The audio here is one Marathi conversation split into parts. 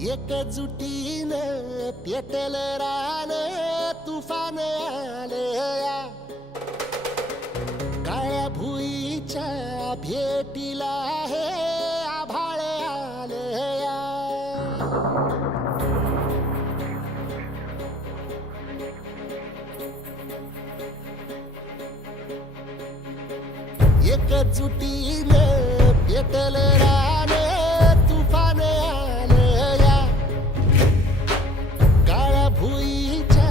एकजुटीनं पेटल रान तुफान आलया काळ्या भुईच्या भेटीला हे आभाळ आलया एकजुटीनं पेटल रान तुफान आलया काळ्या भुईच्या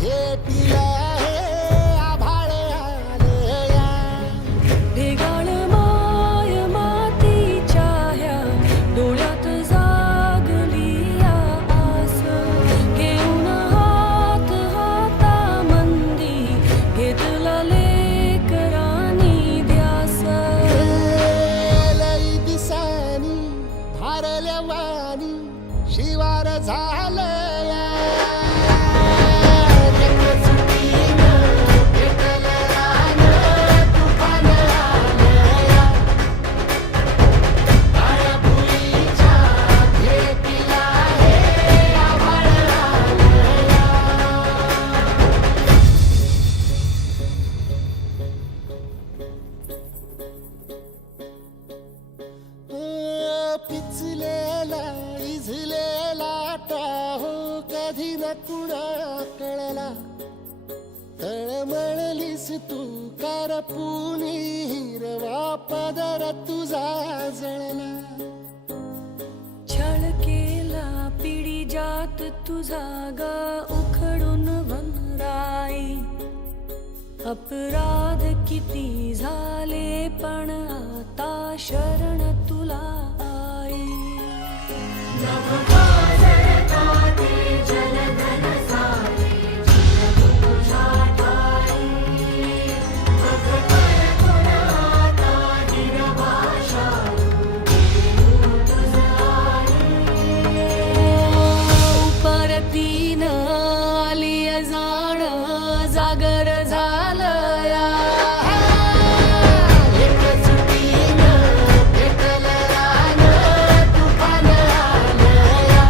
भेटीला हे आभाळ आलया ढेगाळ माय मातीच्या ह्या डोळ्यात जागली या आस घेऊन हात हातामंदी घेतला लेकरांनी ध्यास लई दिसानी भारल्या वाणी शिवार झालया एकजुटीनं पेटल रान तुफान आलया काळ्या भुईच्या भेटीला हे आभाळ आलया पिचलेला इझलेला टाहो कधी न कुणा कळला तळमळलीस तू करपुनी हिरवा पदर तुझा जळला छळ केला पिढी जात तुझा ग उखडून वनराई अपराध किती झाले पण आता शरण तुला आई परतीन आली जाण जागर झालया एकजुटीनं पेटल रान तुफान आलया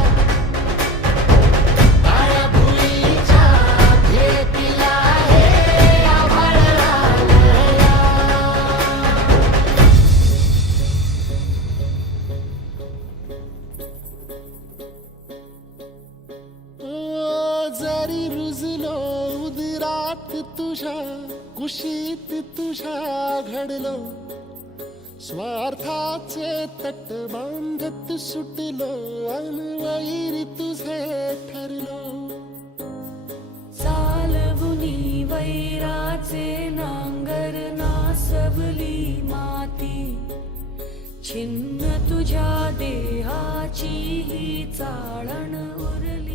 काळ्या भुईच्या भेटीला हे आभाळ आलया जरी रुजलो उदरात तुझ्या कुशीत तुझ्या घडलो स्वार्थाचे तट बांधत सुटलो अनवैरी तुझे ठरलो चालवुनी वैराचे नांगर नासवली माती छिन्न तुझ्या देहाची ही चाळण उरली